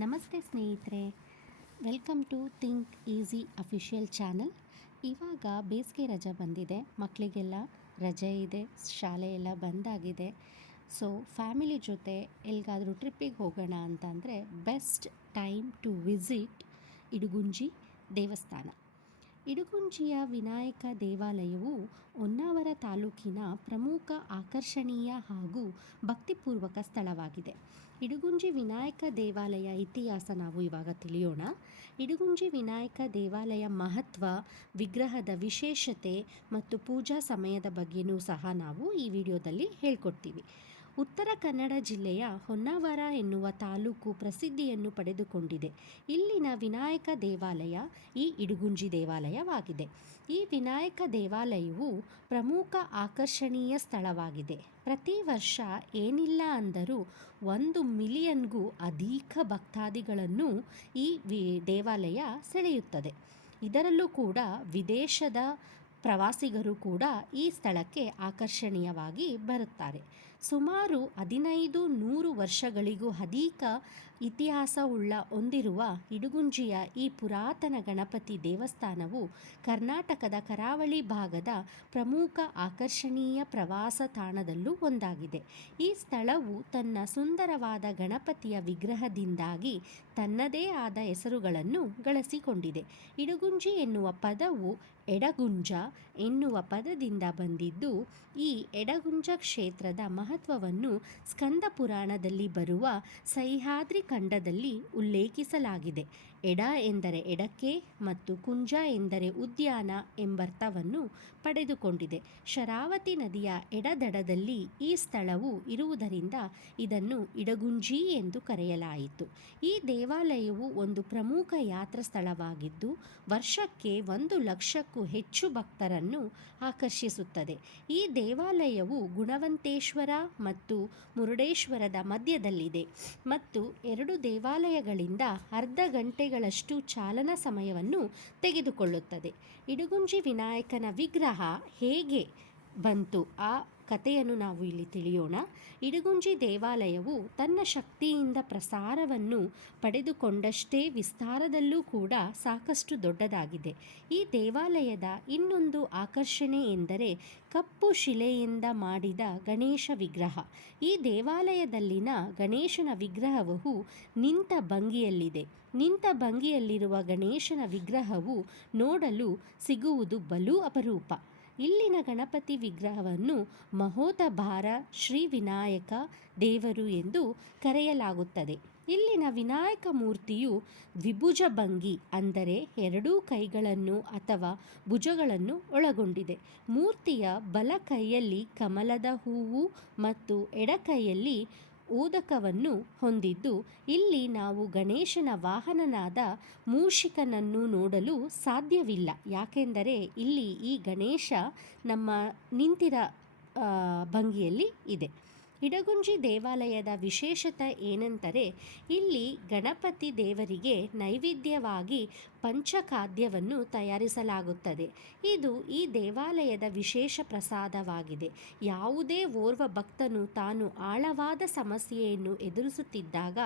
ನಮಸ್ತೆ ಸ್ನೇಹಿತರೆ, welcome to think easy official channel. ಇವಾಗ ಬೇಸಿಗೆ ರಜೆ ಬಂದಿದೆ, ಮಕ್ಕಳಿಗೆಲ್ಲ ರಜೆ ಇದೆ, ಶಾಲೆ ಎಲ್ಲ ಬಂದಾಗಿದೆ. ಸೊ ಫ್ಯಾಮಿಲಿ ಜೊತೆ ಎಲ್ಲಿಗಾದರೂ ಟ್ರಿಪ್ಪಿಗೆ ಹೋಗೋಣ ಅಂತಂದರೆ best time to visit Idagunji ದೇವಸ್ಥಾನ. ಇಡಗುಂಜಿಯ ವಿನಾಯಕ ದೇವಾಲಯವು ಹೊನ್ನಾವರ ತಾಲೂಕಿನ ಪ್ರಮುಖ ಆಕರ್ಷಣೀಯ ಹಾಗೂ ಭಕ್ತಿಪೂರ್ವಕ ಸ್ಥಳವಾಗಿದೆ. ಇಡಗುಂಜಿ ವಿನಾಯಕ ದೇವಾಲಯ ಇತಿಹಾಸ ನಾವು ಇವಾಗ ತಿಳಿಯೋಣ. ಇಡಗುಂಜಿ ವಿನಾಯಕ ದೇವಾಲಯ ಮಹತ್ವ, ವಿಗ್ರಹದ ವಿಶೇಷತೆ ಮತ್ತು ಪೂಜಾ ಸಮಯದ ಬಗ್ಗೆಯೂ ಸಹ ನಾವು ಈ ವಿಡಿಯೋದಲ್ಲಿ ಹೇಳ್ಕೊಡ್ತೀವಿ. ಉತ್ತರ ಕನ್ನಡ ಜಿಲ್ಲೆಯ ಹೊನ್ನಾವರ ಎನ್ನುವ ತಾಲೂಕು ಪ್ರಸಿದ್ಧಿಯನ್ನು ಪಡೆದುಕೊಂಡಿದೆ. ಇಲ್ಲಿನ ವಿನಾಯಕ ದೇವಾಲಯ ಈ ಇಡಗುಂಜಿ ದೇವಾಲಯವಾಗಿದೆ. ಈ ವಿನಾಯಕ ದೇವಾಲಯವು ಪ್ರಮುಖ ಆಕರ್ಷಣೀಯ ಸ್ಥಳವಾಗಿದೆ. ಪ್ರತಿ ವರ್ಷ ಏನಿಲ್ಲ ಅಂದರೂ 1 ಮಿಲಿಯನ್ಗೂ ಅಧಿಕ ಭಕ್ತಾದಿಗಳನ್ನು ಈ ದೇವಾಲಯ ಸೆಳೆಯುತ್ತದೆ. ಇದರಲ್ಲೂ ಕೂಡ ವಿದೇಶದ ಪ್ರವಾಸಿಗರು ಕೂಡ ಈ ಸ್ಥಳಕ್ಕೆ ಆಕರ್ಷಣೀಯವಾಗಿ ಬರುತ್ತಾರೆ. ಸುಮಾರು 1500 ವರ್ಷಗಳಿಗೂ ಅಧಿಕ ಇತಿಹಾಸವುಳ್ಳ ಹೊಂದಿರುವ ಇಡಗುಂಜಿಯ ಈ ಪುರಾತನ ಗಣಪತಿ ದೇವಸ್ಥಾನವು ಕರ್ನಾಟಕದ ಕರಾವಳಿ ಭಾಗದ ಪ್ರಮುಖ ಆಕರ್ಷಣೀಯ ಪ್ರವಾಸ ತಾಣದಲ್ಲೂ ಒಂದಾಗಿದೆ. ಈ ಸ್ಥಳವು ತನ್ನ ಸುಂದರವಾದ ಗಣಪತಿಯ ವಿಗ್ರಹದಿಂದಾಗಿ ತನ್ನದೇ ಆದ ಹೆಸರುಗಳನ್ನು ಗಳಿಸಿಕೊಂಡಿದೆ. ಇಡಗುಂಜಿ ಎನ್ನುವ ಪದವು ಎಡಗುಂಜ ಎನ್ನುವ ಪದದಿಂದ ಬಂದಿದ್ದು, ಈ ಎಡಗುಂಜ ಕ್ಷೇತ್ರದ ಮಹತ್ವವನ್ನು ಸ್ಕಂದ ಪುರಾಣದಲ್ಲಿ ಬರುವ ಸಹ್ಯಾದ್ರಿ ಖಂಡದಲ್ಲಿ ಉಲ್ಲೇಖಿಸಲಾಗಿದೆ. ಎಡ ಎಂದರೆ ಎಡಕ್ಕೆ ಮತ್ತು ಕುಂಜ ಎಂದರೆ ಉದ್ಯಾನ ಎಂಬರ್ಥವನ್ನು ಪಡೆದುಕೊಂಡಿದೆ. ಶರಾವತಿ ನದಿಯ ಎಡದಡದಲ್ಲಿ ಈ ಸ್ಥಳವು ಇರುವುದರಿಂದ ಇದನ್ನು ಇಡಗುಂಜಿ ಎಂದು ಕರೆಯಲಾಯಿತು. ಈ ದೇವಾಲಯವು ಒಂದು ಪ್ರಮುಖ ಯಾತ್ರಾ ಸ್ಥಳವಾಗಿದ್ದು, ವರ್ಷಕ್ಕೆ 1 ಲಕ್ಷಕ್ಕೂ ಹೆಚ್ಚು ಭಕ್ತರನ್ನು ಆಕರ್ಷಿಸುತ್ತದೆ. ಈ ದೇವಾಲಯವು ಗುಣವಂತೇಶ್ವರ ಮತ್ತು ಮುರುಡೇಶ್ವರದ ಮಧ್ಯದಲ್ಲಿದೆ ಮತ್ತು 2 ದೇವಾಲಯಗಳಿಂದ ಅರ್ಧ ಗಂಟೆಗಳಷ್ಟು ಚಾಲನಾ ಸಮಯವನ್ನು ತೆಗೆದುಕೊಳ್ಳುತ್ತದೆ. ಇಡಗುಂಜಿ ವಿನಾಯಕನ ವಿಗ್ರಹ ಹೇಗೆ ಬಂತು ಆ ಕಥೆಯನ್ನು ನಾವು ಇಲ್ಲಿ ತಿಳಿಯೋಣ. ಇಡಗುಂಜಿ ದೇವಾಲಯವು ತನ್ನ ಶಕ್ತಿಯಿಂದ ಪ್ರಸಾರವನ್ನು ಪಡೆದುಕೊಂಡಷ್ಟೇ ವಿಸ್ತಾರದಲ್ಲೂ ಕೂಡ ಸಾಕಷ್ಟು ದೊಡ್ಡದಾಗಿದೆ. ಈ ದೇವಾಲಯದ ಇನ್ನೊಂದು ಆಕರ್ಷಣೆ ಎಂದರೆ ಕಪ್ಪು ಶಿಲೆಯಿಂದ ಮಾಡಿದ ಗಣೇಶ ವಿಗ್ರಹ. ಈ ದೇವಾಲಯದಲ್ಲಿನ ಗಣೇಶನ ವಿಗ್ರಹವು ನಿಂತ ಭಂಗಿಯಲ್ಲಿದೆ. ನಿಂತ ಭಂಗಿಯಲ್ಲಿರುವ ಗಣೇಶನ ವಿಗ್ರಹವು ನೋಡಲು ಸಿಗುವುದು ಬಲು ಅಪರೂಪ. ಇಲ್ಲಿನ ಗಣಪತಿ ವಿಗ್ರಹವನ್ನು ಮಹೋದಭಾರ ಶ್ರೀ ವಿನಾಯಕ ದೇವರು ಎಂದು ಕರೆಯಲಾಗುತ್ತದೆ. ಇಲ್ಲಿನ ವಿನಾಯಕ ಮೂರ್ತಿಯು ದ್ವಿಭುಜ ಭಂಗಿ ಅಂದರೆ 2 ಕೈಗಳನ್ನು ಅಥವಾ ಭುಜಗಳನ್ನು ಒಳಗೊಂಡಿದೆ. ಮೂರ್ತಿಯ ಬಲ ಕೈಯಲ್ಲಿ ಕಮಲದ ಹೂವು ಮತ್ತು ಎಡ ಕೈಯಲ್ಲಿ ಉದಕವನ್ನು ಹೊಂದಿದ್ದು, ಇಲ್ಲಿ ನಾವು ಗಣೇಶನ ವಾಹನನಾದ ಮೂಷಿಕನನ್ನು ನೋಡಲು ಸಾಧ್ಯವಿಲ್ಲ. ಯಾಕೆಂದರೆ ಇಲ್ಲಿ ಈ ಗಣೇಶ ನಮ್ಮ ನಿಂತಿರ ಭಂಗಿಯಲ್ಲಿ ಇದೆ. ಇಡಗುಂಜಿ ದೇವಾಲಯದ ವಿಶೇಷತೆ ಏನೆಂದರೆ ಇಲ್ಲಿ ಗಣಪತಿ ದೇವರಿಗೆ ನೈವೇದ್ಯವಾಗಿ ಪಂಚಖಾದ್ಯವನ್ನು ತಯಾರಿಸಲಾಗುತ್ತದೆ. ಇದು ಈ ದೇವಾಲಯದ ವಿಶೇಷ ಪ್ರಸಾದವಾಗಿದೆ. ಯಾವುದೇ ಓರ್ವ ಭಕ್ತನು ತಾನು ಆಳವಾದ ಸಮಸ್ಯೆಯನ್ನು ಎದುರಿಸುತ್ತಿದ್ದಾಗ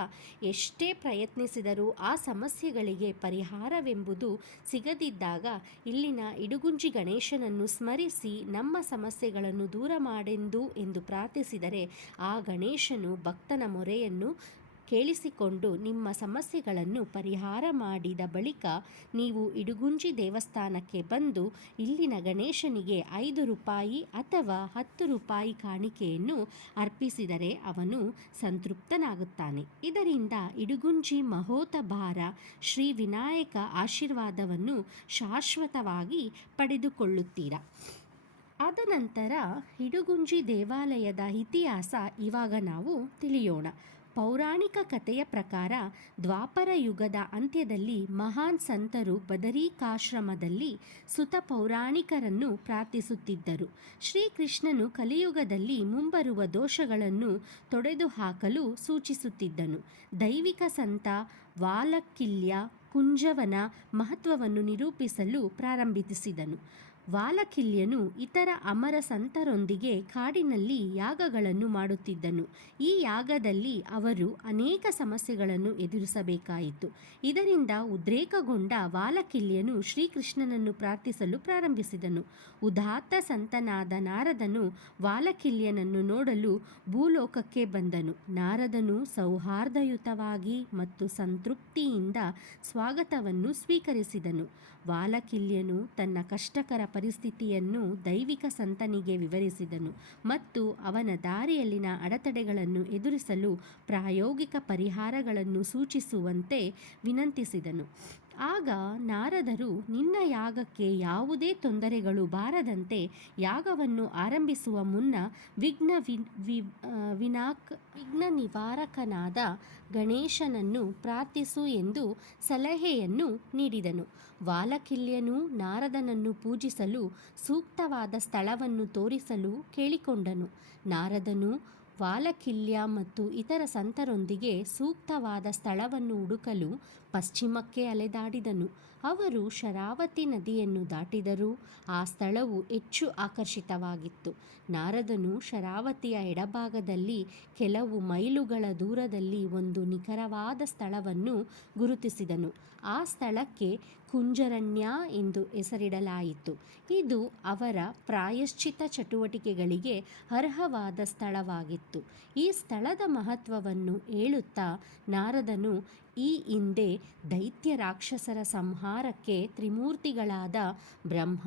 ಎಷ್ಟೇ ಪ್ರಯತ್ನಿಸಿದರೂ ಆ ಸಮಸ್ಯೆಗಳಿಗೆ ಪರಿಹಾರವೆಂಬುದು ಸಿಗದಿದ್ದಾಗ ಇಲ್ಲಿನ ಇಡಗುಂಜಿ ಗಣೇಶನನ್ನು ಸ್ಮರಿಸಿ ನಮ್ಮ ಸಮಸ್ಯೆಗಳನ್ನು ದೂರ ಮಾಡೆಂದು ಎಂದು ಪ್ರಾರ್ಥಿಸಿದರೆ ಆ ಗಣೇಶನು ಭಕ್ತನ ಮೊರೆಯನ್ನು ಕೇಳಿಸಿಕೊಂಡು ನಿಮ್ಮ ಸಮಸ್ಯೆಗಳನ್ನು ಪರಿಹಾರ ಮಾಡಿದ ಬಳಿಕ ನೀವು ಇಡಗುಂಜಿ ದೇವಸ್ಥಾನಕ್ಕೆ ಬಂದು ಇಲ್ಲಿನ ಗಣೇಶನಿಗೆ 5 ರೂಪಾಯಿ ಅಥವಾ 10 ರೂಪಾಯಿ ಕಾಣಿಕೆಯನ್ನು ಅರ್ಪಿಸಿದರೆ ಅವನು ಸಂತೃಪ್ತನಾಗುತ್ತಾನೆ. ಇದರಿಂದ ಇಡಗುಂಜಿ ಮಹೋದಭಾರ ಶ್ರೀ ವಿನಾಯಕ ಆಶೀರ್ವಾದವನ್ನು ಶಾಶ್ವತವಾಗಿ ಪಡೆದುಕೊಳ್ಳುತ್ತೀರಾ. ಆದ ನಂತರ ಇಡಗುಂಜಿ ದೇವಾಲಯದ ಇತಿಹಾಸ ಇವಾಗ ನಾವು ತಿಳಿಯೋಣ. ಪೌರಾಣಿಕ ಕಥೆಯ ಪ್ರಕಾರ ದ್ವಾಪರ ಯುಗದ ಅಂತ್ಯದಲ್ಲಿ ಮಹಾನ್ ಸಂತರು ಬದರಿಕಾಶ್ರಮದಲ್ಲಿ ಸುತ ಪೌರಾಣಿಕರನ್ನು ಪ್ರಾರ್ಥಿಸುತ್ತಿದ್ದರು. ಶ್ರೀಕೃಷ್ಣನು ಕಲಿಯುಗದಲ್ಲಿ ಮುಂಬರುವ ದೋಷಗಳನ್ನು ತೊಡೆದುಹಾಕಲು ಸೂಚಿಸುತ್ತಿದ್ದನು. ದೈವಿಕ ಸಂತ ವಾಲಕಿಲ್ಯ ಕುಂಜವನ ಮಹತ್ವವನ್ನು ನಿರೂಪಿಸಲು ಪ್ರಾರಂಭಿಸಿದನು. ವಾಲಕಿಲ್ಯನು ಇತರ ಅಮರ ಸಂತರೊಂದಿಗೆ ಕಾಡಿನಲ್ಲಿ ಯಾಗಗಳನ್ನು ಮಾಡುತ್ತಿದ್ದನು. ಈ ಯಾಗದಲ್ಲಿ ಅವರು ಅನೇಕ ಸಮಸ್ಯೆಗಳನ್ನು ಎದುರಿಸಬೇಕಾಯಿತು. ಇದರಿಂದ ಉದ್ರೇಕಗೊಂಡ ವಾಲಕಿಲ್ಯನು ಶ್ರೀಕೃಷ್ಣನನ್ನು ಪ್ರಾರ್ಥಿಸಲು ಪ್ರಾರಂಭಿಸಿದನು. ಉದಾತ್ತ ಸಂತನಾದ ನಾರದನು ವಾಲಕಿಲ್ಯನನ್ನು ನೋಡಲು ಭೂಲೋಕಕ್ಕೆ ಬಂದನು. ನಾರದನು ಸೌಹಾರ್ದಯುತವಾಗಿ ಮತ್ತು ಸಂತೃಪ್ತಿಯಿಂದ ಸ್ವಾಗತವನ್ನು ಸ್ವೀಕರಿಸಿದನು. ವಾಲಕಿಲ್ಯನು ತನ್ನ ಕಷ್ಟಕರ ಪರಿಸ್ಥಿತಿಯನ್ನು ದೈವಿಕ ಸಂತನಿಗೆ ವಿವರಿಸಿದನು ಮತ್ತು ಅವನ ದಾರಿಯಲ್ಲಿನ ಅಡೆತಡೆಗಳನ್ನು ಎದುರಿಸಲು ಪ್ರಾಯೋಗಿಕ ಪರಿಹಾರಗಳನ್ನು ಸೂಚಿಸುವಂತೆ ವಿನಂತಿಸಿದನು. ಆಗ ನಾರದರು, ನಿನ್ನ ಯಾಗಕ್ಕೆ ಯಾವುದೇ ತೊಂದರೆಗಳು ಬಾರದಂತೆ ಯಾಗವನ್ನು ಆರಂಭಿಸುವ ಮುನ್ನ ವಿಘ್ನ ನಿವಾರಕನಾದ ಗಣೇಶನನ್ನು ಪ್ರಾರ್ಥಿಸು ಎಂದು ಸಲಹೆಯನ್ನು ನೀಡಿದನು. ವಾಲಕಿಲ್ಯನು ನಾರದನನ್ನು ಪೂಜಿಸಲು ಸೂಕ್ತವಾದ ಸ್ಥಳವನ್ನು ತೋರಿಸಲು ಕೇಳಿಕೊಂಡನು. ನಾರದನು ವಾಲಕಿಲ್ಯ ಮತ್ತು ಇತರ ಸಂತರೊಂದಿಗೆ ಸೂಕ್ತವಾದ ಸ್ಥಳವನ್ನು ಹುಡುಕಲು ಪಶ್ಚಿಮಕ್ಕೆ ಅಲೆದಾಡಿದನು. ಅವರು ಶರಾವತಿ ನದಿಯನ್ನು ದಾಟಿದರೂ ಆ ಸ್ಥಳವು ಹೆಚ್ಚು ಆಕರ್ಷಿತವಾಗಿತ್ತು. ನಾರದನು ಶರಾವತಿಯ ಎಡಭಾಗದಲ್ಲಿ ಕೆಲವು ಮೈಲುಗಳ ದೂರದಲ್ಲಿ ಒಂದು ನಿಖರವಾದ ಸ್ಥಳವನ್ನು ಗುರುತಿಸಿದನು. ಆ ಸ್ಥಳಕ್ಕೆ ಕುಂಜರಣ್ಯ ಎಂದು ಹೆಸರಿಡಲಾಯಿತು. ಇದು ಅವರ ಪ್ರಾಯಶ್ಚಿತ್ತ ಚಟುವಟಿಕೆಗಳಿಗೆ ಅರ್ಹವಾದ ಸ್ಥಳವಾಗಿತ್ತು. ಈ ಸ್ಥಳದ ಮಹತ್ವವನ್ನು ಹೇಳುತ್ತಾ ನಾರದನು ಈ ಹಿಂದೆ ದೈತ್ಯ ರಾಕ್ಷಸರ ಸಂಹಾರಕ್ಕೆ ತ್ರಿಮೂರ್ತಿಗಳಾದ ಬ್ರಹ್ಮ,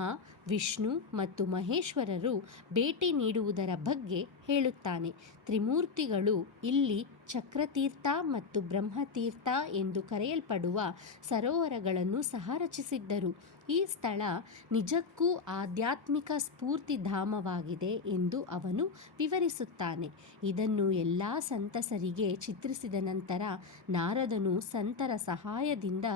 ವಿಷ್ಣು ಮತ್ತು ಮಹೇಶ್ವರರು ಭೇಟಿ ನೀಡುವುದರ ಬಗ್ಗೆ ಹೇಳುತ್ತಾನೆ. ತ್ರಿಮೂರ್ತಿಗಳು ಇಲ್ಲಿ ಚಕ್ರತೀರ್ಥ ಮತ್ತು ಬ್ರಹ್ಮತೀರ್ಥ ಎಂದು ಕರೆಯಲ್ಪಡುವ ಸರೋವರಗಳನ್ನು ಸಹ ರಚಿಸಿದ್ದರು. ಈ ಸ್ಥಳ ನಿಜಕ್ಕೂ ಆಧ್ಯಾತ್ಮಿಕ ಸ್ಫೂರ್ತಿಧಾಮವಾಗಿದೆ ಎಂದು ಅವನು ವಿವರಿಸುತ್ತಾನೆ. ಇದನ್ನು ಎಲ್ಲ ಸಂತಸರಿಗೆ ಚಿತ್ರಿಸಿದ ನಂತರ ನಾರದನು ಸಂತರ ಸಹಾಯದಿಂದ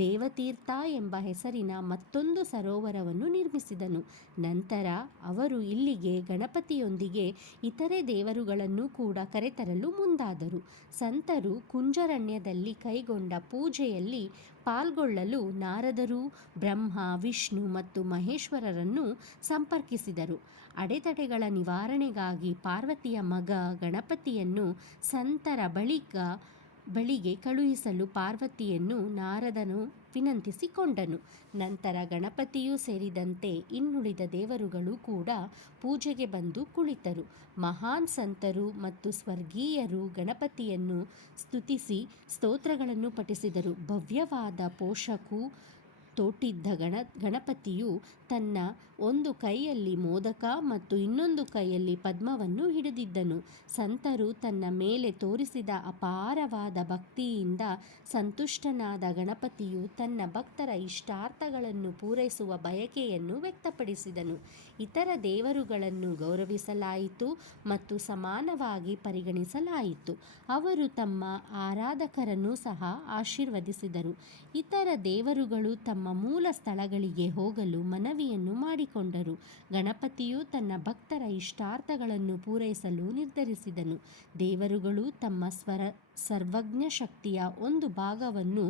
ದೇವತೀರ್ಥ ಎಂಬ ಹೆಸರಿನ ಮತ್ತೊಂದು ಸರೋವರವನ್ನು ನಿರ್ಮಿಸಿದನು. ನಂತರ ಅವರು ಇಲ್ಲಿಗೆ ಗಣಪತಿಯೊಂದಿಗೆ ಇತರೆ ದೇವರುಗಳನ್ನು ಕೂಡ ಕರೆತರಲು ಮುಂದಾದರು. ಸಂತರು ಕುಂಜರಣ್ಯದಲ್ಲಿ ಕೈಗೊಂಡ ಪೂಜೆಯಲ್ಲಿ ಪಾಲ್ಗೊಳ್ಳಲು ನಾರದರು ಬ್ರಹ್ಮ, ವಿಷ್ಣು ಮತ್ತು ಮಹೇಶ್ವರರನ್ನು ಸಂಪರ್ಕಿಸಿದರು. ಅಡೆತಡೆಗಳ ನಿವಾರಣೆಗಾಗಿ ಪಾರ್ವತಿಯ ಮಗ ಗಣಪತಿಯನ್ನು ಸಂತರ ಬಳಿಗೆ ಕಳುಹಿಸಲು ಪಾರ್ವತಿಯನ್ನು ನಾರದನು ವಿನಂತಿಸಿಕೊಂಡನು. ನಂತರ ಗಣಪತಿಯೂ ಸೇರಿದಂತೆ ಇನ್ನುಳಿದ ದೇವರುಗಳು ಕೂಡ ಪೂಜೆಗೆ ಬಂದು ಕುಳಿತರು. ಮಹಾನ್ ಸಂತರು ಮತ್ತು ಸ್ವರ್ಗೀಯರು ಗಣಪತಿಯನ್ನು ಸ್ತುತಿಸಿ ಸ್ತೋತ್ರಗಳನ್ನು ಪಠಿಸಿದರು. ಭವ್ಯವಾದ ಪೋಷಕು ತೊಟ್ಟಿದ್ದ ಗಣಪತಿಯು ತನ್ನ ಒಂದು ಕೈಯಲ್ಲಿ ಮೋದಕ ಮತ್ತು ಇನ್ನೊಂದು ಕೈಯಲ್ಲಿ ಪದ್ಮವನ್ನು ಹಿಡಿದಿದ್ದನು. ಸಂತರು ತನ್ನ ಮೇಲೆ ತೋರಿಸಿದ ಅಪಾರವಾದ ಭಕ್ತಿಯಿಂದ ಸಂತುಷ್ಟನಾದ ಗಣಪತಿಯು ತನ್ನ ಭಕ್ತರ ಇಷ್ಟಾರ್ಥಗಳನ್ನು ಪೂರೈಸುವ ಬಯಕೆಯನ್ನು ವ್ಯಕ್ತಪಡಿಸಿದನು. ಇತರ ದೇವರುಗಳನ್ನು ಗೌರವಿಸಲಾಯಿತು ಮತ್ತು ಸಮಾನವಾಗಿ ಪರಿಗಣಿಸಲಾಯಿತು. ಅವರು ತಮ್ಮ ಆರಾಧಕರನ್ನು ಸಹ ಆಶೀರ್ವದಿಸಿದರು. ಇತರ ದೇವರುಗಳು ತಮ್ಮ ಮೂಲ ಸ್ಥಳಗಳಿಗೆ ಹೋಗಲು ಮನವಿಯನ್ನು ಮಾಡಿಕೊಂಡರು. ಗಣಪತಿಯು ತನ್ನ ಭಕ್ತರ ಇಷ್ಟಾರ್ಥಗಳನ್ನು ಪೂರೈಸಲು ನಿರ್ಧರಿಸಿದನು. ದೇವರುಗಳು ತಮ್ಮ ಸರ್ವಜ್ಞ ಶಕ್ತಿಯ ಒಂದು ಭಾಗವನ್ನು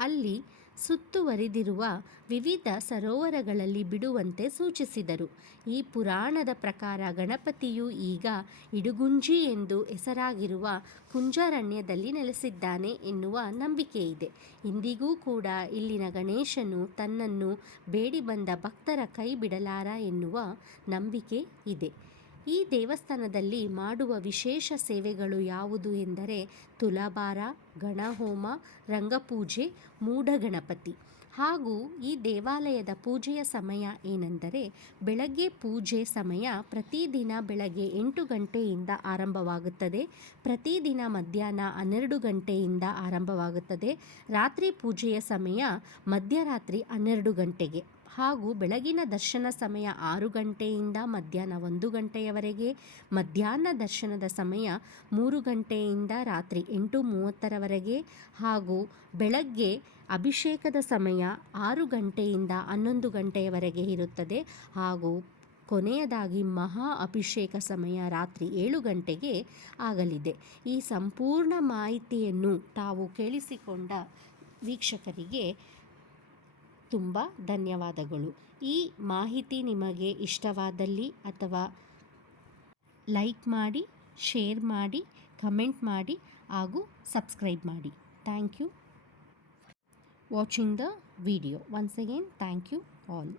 ಅಲ್ಲಿ ಸುತ್ತುವರಿದಿರುವ ವಿವಿಧ ಸರೋವರಗಳಲ್ಲಿ ಬಿಡುವಂತೆ ಸೂಚಿಸಿದರು. ಈ ಪುರಾಣದ ಪ್ರಕಾರ ಗಣಪತಿಯು ಈಗ ಇಡುಗುಂಜಿ ಎಂದು ಹೆಸರಾಗಿರುವ ಕುಂಜಾರಣ್ಯದಲ್ಲಿ ನೆಲೆಸಿದ್ದಾನೆ ಎನ್ನುವ ನಂಬಿಕೆಯಿದೆ. ಇಂದಿಗೂ ಕೂಡ ಇಲ್ಲಿನ ಗಣೇಶನು ತನ್ನನ್ನು ಬೇಡಿ ಬಂದ ಭಕ್ತರ ಕೈ ಬಿಡಲಾರ ಎನ್ನುವ ನಂಬಿಕೆ ಇದೆ. ಈ ದೇವಸ್ಥಾನದಲ್ಲಿ ಮಾಡುವ ವಿಶೇಷ ಸೇವೆಗಳು ಯಾವುದು ಎಂದರೆ ತುಲಾಭಾರ, ಗಣಹೋಮ, ರಂಗಪೂಜೆ, ಮೂಢಗಣಪತಿ. ಹಾಗೂ ಈ ದೇವಾಲಯದ ಪೂಜೆಯ ಸಮಯ ಏನೆಂದರೆ ಬೆಳಗ್ಗೆ ಪೂಜೆ ಸಮಯ ಪ್ರತಿದಿನ ಬೆಳಗ್ಗೆ 8 ಗಂಟೆಯಿಂದ ಆರಂಭವಾಗುತ್ತದೆ. ಪ್ರತಿದಿನ ಮಧ್ಯಾಹ್ನ 12 ಗಂಟೆಯಿಂದ ಆರಂಭವಾಗುತ್ತದೆ. ರಾತ್ರಿ ಪೂಜೆಯ ಸಮಯ ಮಧ್ಯರಾತ್ರಿ 12 ಗಂಟೆಗೆ ಹಾಗೂ ಬೆಳಗಿನ ದರ್ಶನ ಸಮಯ 6 ಗಂಟೆಯಿಂದ ಮಧ್ಯಾಹ್ನ 1 ಗಂಟೆಯವರೆಗೆ. ಮಧ್ಯಾಹ್ನ ದರ್ಶನದ ಸಮಯ 3 ಗಂಟೆಯಿಂದ ರಾತ್ರಿ 8:30ರವರೆಗೆ ಹಾಗೂ ಬೆಳಗ್ಗೆ ಅಭಿಷೇಕದ ಸಮಯ 6 ಗಂಟೆಯಿಂದ 11 ಗಂಟೆಯವರೆಗೆ ಇರುತ್ತದೆ ಹಾಗೂ ಕೊನೆಯದಾಗಿ ಮಹಾ ಅಭಿಷೇಕ ಸಮಯ ರಾತ್ರಿ 7 ಗಂಟೆಗೆ ಆಗಲಿದೆ. ಈ ಸಂಪೂರ್ಣ ಮಾಹಿತಿಯನ್ನು ತಾವು ಕೇಳಿಸಿಕೊಂಡ ವೀಕ್ಷಕರಿಗೆ ತುಂಬ ಧನ್ಯವಾದಗಳು. ಈ ಮಾಹಿತಿ ನಿಮಗೆ ಇಷ್ಟವಾದಲ್ಲಿ ಅಥವಾ ಲೈಕ್ ಮಾಡಿ, ಶೇರ್ ಮಾಡಿ, ಕಮೆಂಟ್ ಮಾಡಿ ಹಾಗೂ ಸಬ್ಸ್ಕ್ರೈಬ್ ಮಾಡಿ. Thank you watching the video. Once again thank you all.